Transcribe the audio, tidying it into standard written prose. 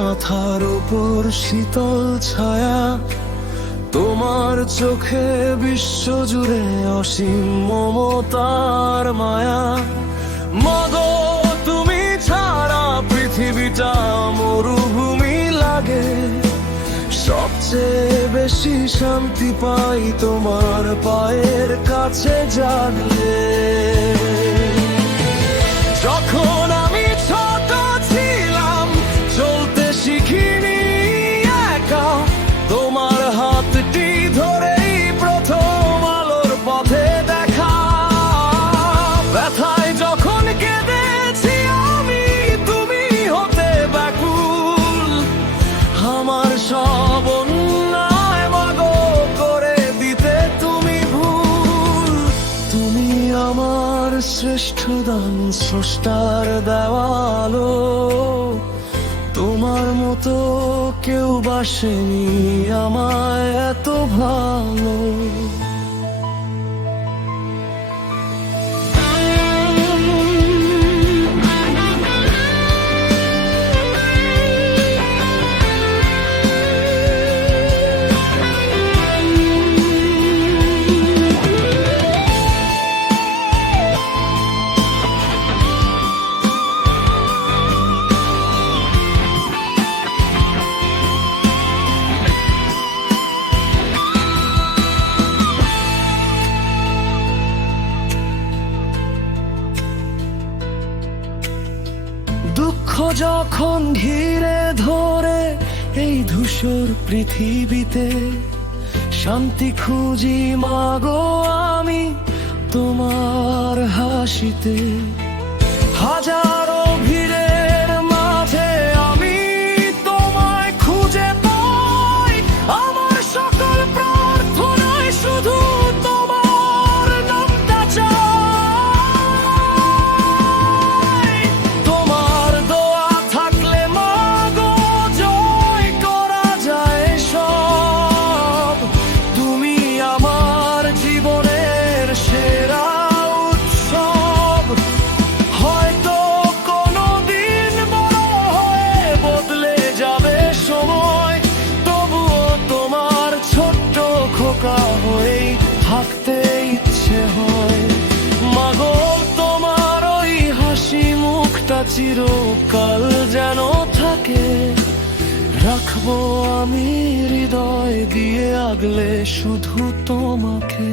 মাথার উপর শীতল ছায়া, তোমার চোখে বিশ্বজুড়ে অসীম মমতার মায়া। মাগো তুমি ছাড়া পৃথিবীটা মরুভূমি লাগে, সবচেয়ে বেশি শান্তি পাই তোমার পায়ের কাছে জাগলে। যখন আমি ছোট ছিলাম, চলতে শিখিনি একা, তোমার হাতটি ধরেই প্রথম আলোর পথে দেখা। ব্যথায় যখন কেঁদেছি আমি, তুমি হতে ব্যাকুল, আমার সব অন্যায় মাগো করে দিতে তুমি ভুল। তুমি আমার শ্রেষ্ঠ দান, স্রষ্টার দেওয়া আলো, তোমার মতো কেউ বাসেনি আমায় এত ভালো। দুঃখ যখন ঘিরে ধরে এই ধূসর পৃথিবীতে, শান্তি খুঁজি মাগো আমি তোমার হাসিতে। হাজারো ভিড়ের মাঝে আমি তোমায় খুঁজে পাই, আমার সকল প্রার্থনায় শুধু তোমার নামটা চাই। তোমার দোয়া থাকলে মাগো জয় করা যায় সব, তুমি আমার জীবনের সেরা উৎসব। হয়তো কোনোদিন বড় হয়ে বদলে যাবে সময়, তবুও তোমার ছোট্ট খোকা হয়েই থাকতে ইচ্ছে হয়। মাগো তোমার ওই হাসি মুখটা চিরকাল যেন থাকে, রাখবো আমি হৃদয় দিয়ে আগলে শুধু তোমাকে।